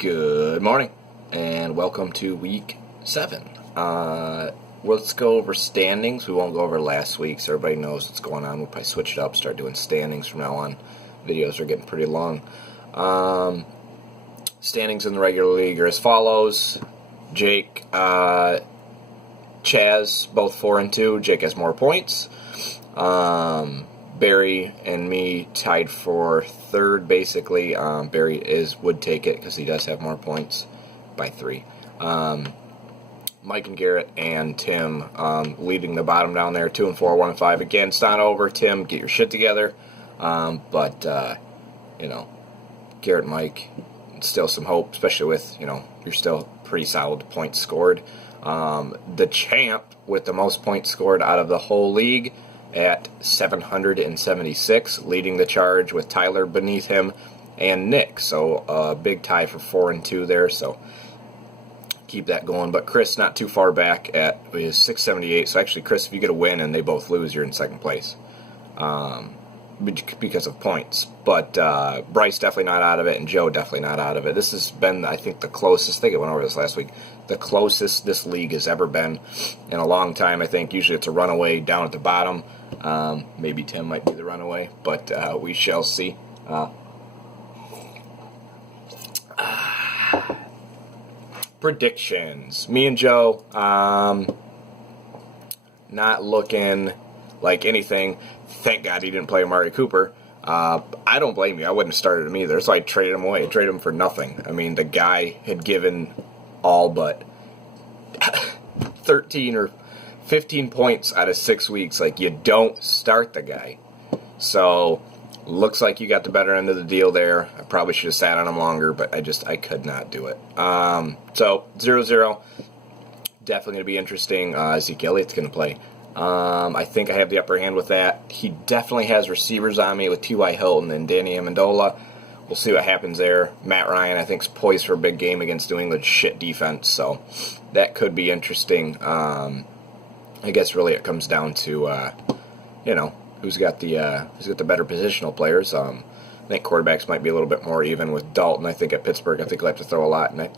Good morning, and welcome to week 7. Let's go over standings. We won't go over last week, so everybody knows what's going on. We'll probably switch it up, start doing standings from now on. Videos are getting pretty long. Standings in the regular league are as follows. Jake, Chaz, both 4-2. Jake has more points. Barry and me tied for third, basically. Barry would take it because he does have more points by 3. Mike and Garrett and Tim leading the bottom down there, 2-4, 1-5. Again, it's not over. Tim, get your shit together. But Garrett and Mike, still some hope, especially with, you're still pretty solid points scored. The champ with the most points scored out of the whole league at 776, leading the charge with Tyler beneath him and Nick. So a big tie for 4-2 there, so keep that going. But Chris not too far back at 678. So actually, Chris, if you get a win and they both lose, you're in second place because of points. But Bryce definitely not out of it, and Joe definitely not out of it. This has been, I think, the closest. I think it went over this last week. The closest this league has ever been in a long time. I think usually it's a runaway down at the bottom. Maybe Tim might be the runaway, but we shall see. Predictions. Me and Joe, not looking like anything. Thank God he didn't play Amari Cooper. I don't blame you. I wouldn't have started him either, so I traded him away. I traded him for nothing. I mean, the guy had given all but 13 or 15 points out of 6 weeks. Like, you don't start the guy. So, looks like you got the better end of the deal there. I probably should have sat on him longer, but I could not do it. So, 0-0. Definitely going to be interesting. Ezekiel Elliott's going to play. I think I have the upper hand with that. He definitely has receivers on me with T.Y. Hilton and Danny Amendola. We'll see what happens there. Matt Ryan, I think, is poised for a big game against New England's shit defense, so that could be interesting. I guess really it comes down to, who's got the better positional players. I think quarterbacks might be a little bit more even with Dalton. I think at Pittsburgh, I think he'll have to throw a lot. And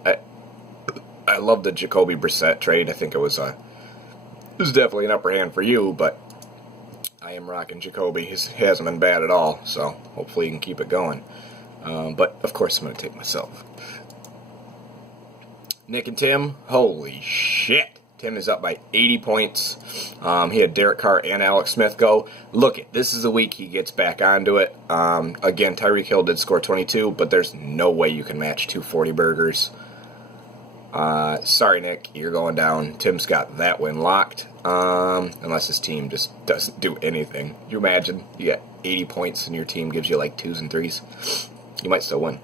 I love the Jacoby Brissett trade. I think it was definitely an upper hand for you, but I am rocking Jacoby. He hasn't been bad at all, so hopefully he can keep it going. But, of course, I'm going to take myself. Nick and Tim, holy shit. Tim is up by 80 points. He had Derek Carr and Alex Smith go. This is the week he gets back onto it. Again, Tyreek Hill did score 22, but there's no way you can match 240 burgers. Sorry, Nick, you're going down. Tim's got that win locked, unless his team just doesn't do anything. You imagine you got 80 points and your team gives you like 2s and 3s. You might still win.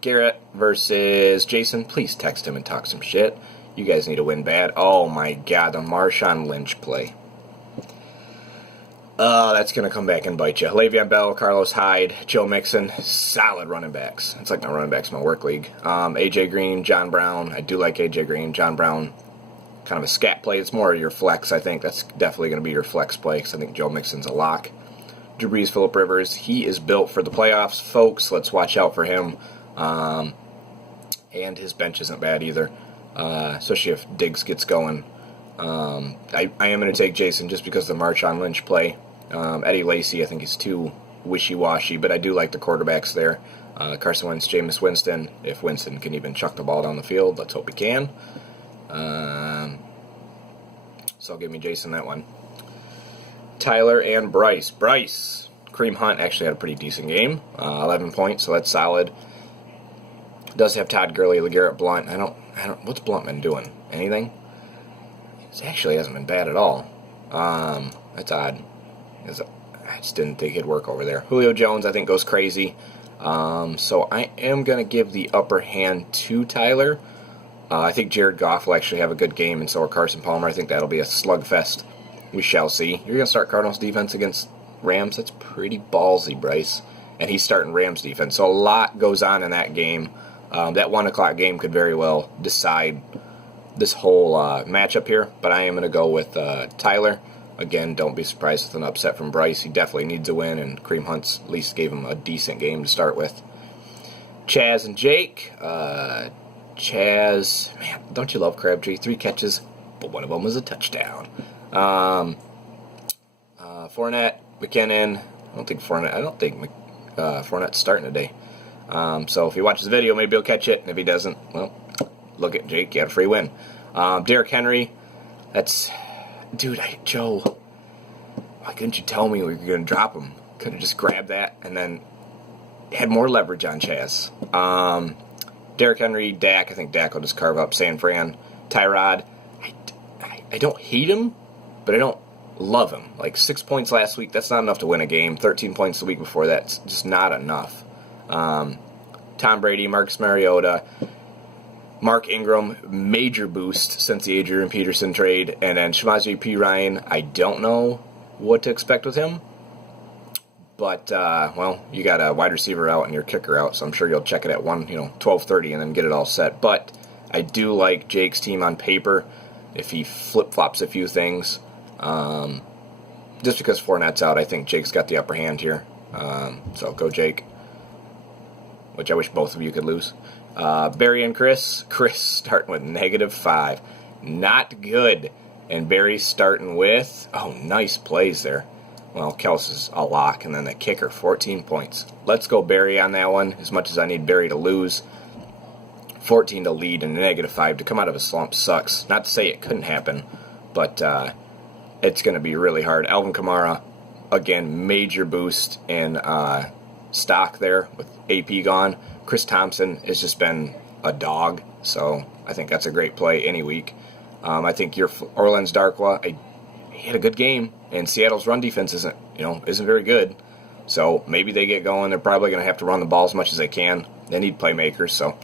Garrett versus Jason. Please text him and talk some shit. You guys need to win bad. Oh my God, the Marshawn Lynch play. That's going to come back and bite you. Le'Veon Bell, Carlos Hyde, Joe Mixon, solid running backs. It's like my running backs in my work league. A.J. Green, John Brown. I do like A.J. Green. John Brown, kind of a scat play. It's more your flex, I think. That's definitely going to be your flex play because I think Joe Mixon's a lock. Drew Brees, Phillip Rivers. He is built for the playoffs, folks. Let's watch out for him. And his bench isn't bad either, especially if Diggs gets going. I am going to take Jason just because of the Marshawn Lynch play. Eddie Lacy, I think he's too wishy-washy, but I do like the quarterbacks there. Carson Wentz, Jameis Winston. If Winston can even chuck the ball down the field, let's hope he can. So give me Jason that one. Tyler and Bryce. Kareem Hunt actually had a pretty decent game. 11 points, so that's solid. Does have Todd Gurley, LeGarrette Blount. I don't. What's Blount been doing? Anything? It actually hasn't been bad at all. That's odd. I just didn't think he'd work over there. Julio Jones, I think, goes crazy. So I am going to give the upper hand to Tyler. I think Jared Goff will actually have a good game, and so will Carson Palmer. I think that'll be a slugfest. We shall see. You're going to start Cardinals defense against Rams? That's pretty ballsy, Bryce. And he's starting Rams defense. So a lot goes on in that game. That 1 o'clock game could very well decide this whole matchup here. But I am going to go with Tyler. Again, don't be surprised with an upset from Bryce. He definitely needs a win, and Kareem Hunt's at least gave him a decent game to start with. Chaz and Jake. Chaz, man, don't you love Crabtree? 3 catches, but one of them was a touchdown. Fournette, McKinnon. I don't think Fournette's starting today. So if he watches the video, maybe he'll catch it. And if he doesn't, well, look at Jake. You got a free win. Derrick Henry. Joe, why couldn't you tell me we were going to drop him? Could have just grabbed that and then had more leverage on Chaz. Derrick Henry, Dak. I think Dak will just carve up San Fran. Tyrod. I don't hate him, but I don't love him. Like 6 points last week, that's not enough to win a game. 13 points the week before, that's just not enough. Tom Brady, Marcus Mariota, Mark Ingram, major boost since the Adrian Peterson trade. And then Shamazzi P. Ryan, I don't know what to expect with him. But, you got a wide receiver out and your kicker out, so I'm sure you'll check it at 12:30 and then get it all set. But I do like Jake's team on paper if he flip-flops a few things. Just because Fournette's out, I think Jake's got the upper hand here. So go Jake, which I wish both of you could lose. Barry and Chris. Chris starting with -5. Not good. And Barry starting with, nice plays there. Well, Kelsey's a lock, and then the kicker, 14 points. Let's go Barry on that one, as much as I need Barry to lose. 14 to lead and -5 to come out of a slump sucks. Not to say it couldn't happen, but it's going to be really hard. Alvin Kamara, again, major boost in stock there with AP gone. Chris Thompson has just been a dog, so I think that's a great play any week. I think your Orleans Darkwa, he had a good game, and Seattle's run defense isn't very good. So maybe they get going. They're probably going to have to run the ball as much as they can. They need playmakers. So,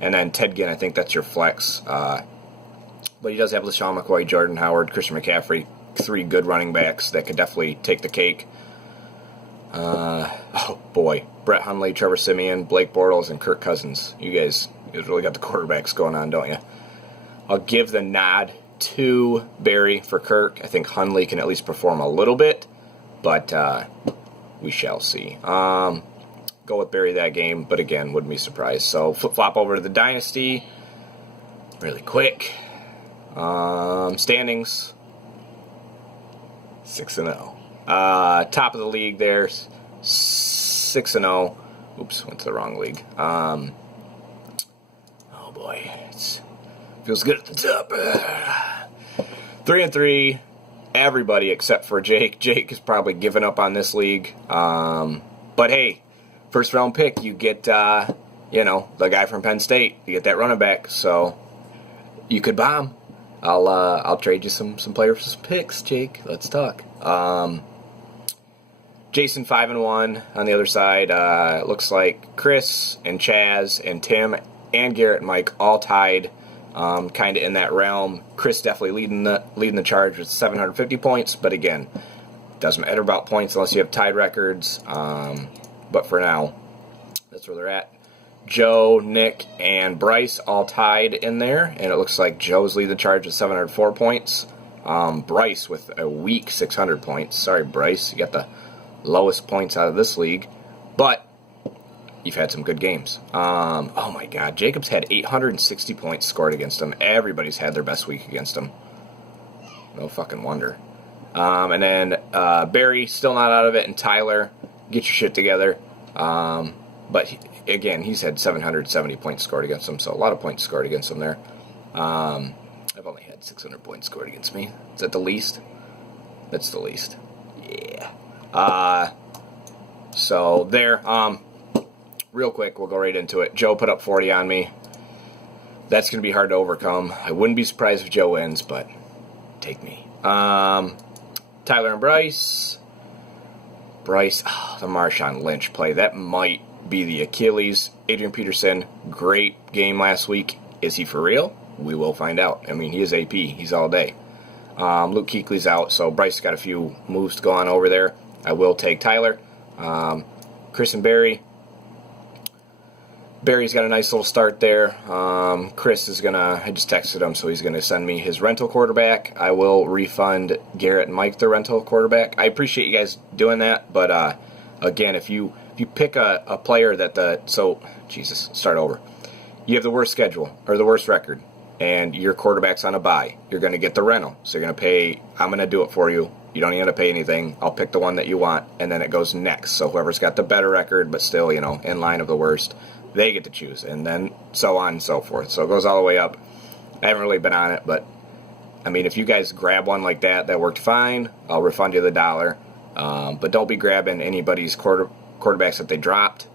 and then Ted Ginn, I think that's your flex. But he does have LaShawn McCoy, Jordan Howard, Christian McCaffrey, 3 good running backs that could definitely take the cake. Brett Hundley, Trevor Siemian, Blake Bortles, and Kirk Cousins. You guys really got the quarterbacks going on, don't you? I'll give the nod to Barry for Kirk. I think Hundley can at least perform a little bit, but we shall see. Go with Barry that game, but again, wouldn't be surprised. So flip-flop over to the Dynasty really quick. Standings 6-0. Top of the league there, 6-0. Oops, went to the wrong league. It feels good at the top. 3-3. Everybody except for Jake. Jake has probably given up on this league. But hey, first round pick, you get the guy from Penn State. You get that running back, so you could bomb. I'll trade you some players for some picks, Jake. Let's talk. Jason 5-1 on the other side. Looks like Chris and Chaz and Tim and Garrett and Mike all tied, kind of in that realm. Chris definitely leading the charge with 750 points, but again, doesn't matter about points unless you have tied records. But for now, that's where they're at. Joe, Nick, and Bryce all tied in there, and it looks like Joe's leading the charge with 704 points. Bryce with a weak 600 points. Sorry, Bryce, you got the lowest points out of this league, but you've had some good games. Oh my God, Jacobs had 860 points scored against him. Everybody's had their best week against him. No fucking wonder. And then Barry still not out of it, and Tyler, get your shit together. But he's had 770 points scored against him, so a lot of points scored against him there. I've only had 600 points scored against me. Is that the least? That's the least. Yeah. So there. Real quick, we'll go right into it. Joe put up 40 on me. That's going to be hard to overcome. I wouldn't be surprised if Joe wins, but take me. Tyler and Bryce. The Marshawn Lynch play. That might be the Achilles. Adrian Peterson, great game last week. Is he for real? We will find out. I mean, he is AP. He's all day. Luke Kuechly's out, so Bryce got a few moves to go on over there. I will take Tyler. Chris and Barry. Barry's got a nice little start there. Chris is I just texted him, so he's going to send me his rental quarterback. I will refund Garrett and Mike their rental quarterback. I appreciate you guys doing that, but again, if you if you pick a player Jesus, start over. You have the worst schedule or the worst record, and your quarterback's on a bye. You're going to get the rental, so you're going to pay. I'm going to do it for you. You don't even have to pay anything. I'll pick the one that you want, and then it goes next. So whoever's got the better record, but still, in line of the worst, they get to choose, and then so on and so forth. So it goes all the way up. I haven't really been on it, but I mean, if you guys grab one like that worked fine, I'll refund you the $1. But don't be grabbing anybody's quarterbacks that they dropped.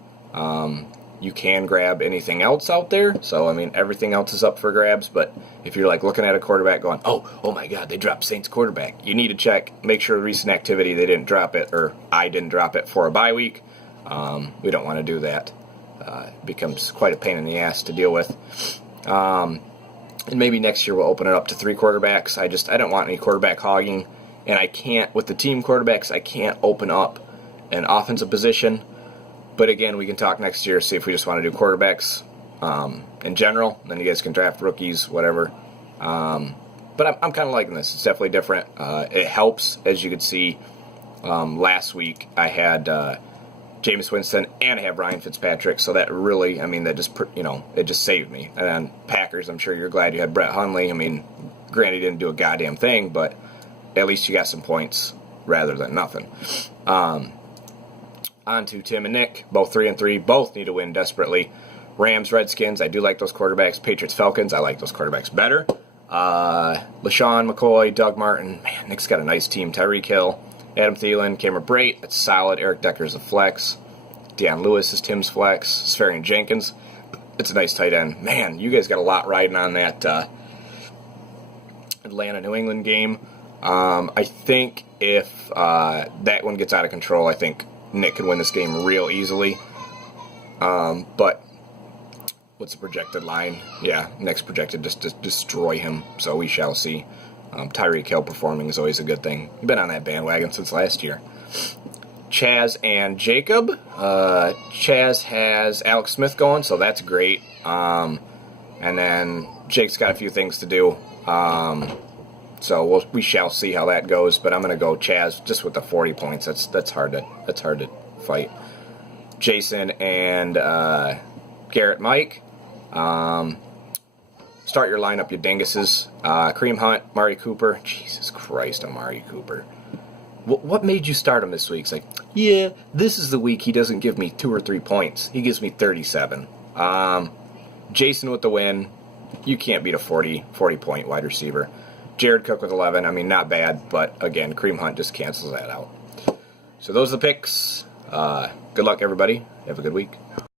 You can grab anything else out there. So, I mean, everything else is up for grabs. But if you're like looking at a quarterback going, oh my God, they dropped Saints quarterback, you need to check, make sure recent activity, they didn't drop it, or I didn't drop it for a bye week. We don't want to do that. It becomes quite a pain in the ass to deal with. And maybe next year we'll open it up to 3 quarterbacks. I don't want any quarterback hogging. And I can't, with the team quarterbacks, I can't open up an offensive position. But again, we can talk next year, see if we just want to do quarterbacks in general. Then you guys can draft rookies, whatever. But I'm kind of liking this. It's definitely different. It helps, as you could see. Last week I had Jameis Winston and I have Ryan Fitzpatrick. So that really, that just, it just saved me. And then Packers, I'm sure you're glad you had Brett Hundley. Granted, he didn't do a goddamn thing, but at least you got some points rather than nothing. On to Tim and Nick, both 3-3, both need to win desperately. Rams, Redskins, I do like those quarterbacks. Patriots, Falcons, I like those quarterbacks better. LaShawn McCoy, Doug Martin, man, Nick's got a nice team. Tyreek Hill, Adam Thielen, Cameron Brate, that's solid. Eric Decker's a flex. Deion Lewis is Tim's flex. Safarian Jenkins, it's a nice tight end. Man, you guys got a lot riding on that Atlanta-New England game. I think if that one gets out of control, I think Nick can win this game real easily. But what's the projected line? Yeah, Nick's projected just to destroy him, so we shall see. Tyreek Hill performing is always a good thing. Been on that bandwagon since last year. Chaz and Jacob. Chaz has Alex Smith going, so that's great. And then Jake's got a few things to do. So we shall see how that goes, but I'm going to go Chaz just with the 40 points. That's hard to fight. Jason and Garrett Mike. Start your lineup, you dinguses. Kareem Hunt, Amari Cooper. Jesus Christ, Amari Cooper. What made you start him this week? It's like, yeah, this is the week he doesn't give me 2 or 3 points. He gives me 37. Jason with the win. You can't beat a 40-point wide receiver. Jared Cook with 11. Not bad, but again, Kareem Hunt just cancels that out. So those are the picks. Good luck, everybody. Have a good week.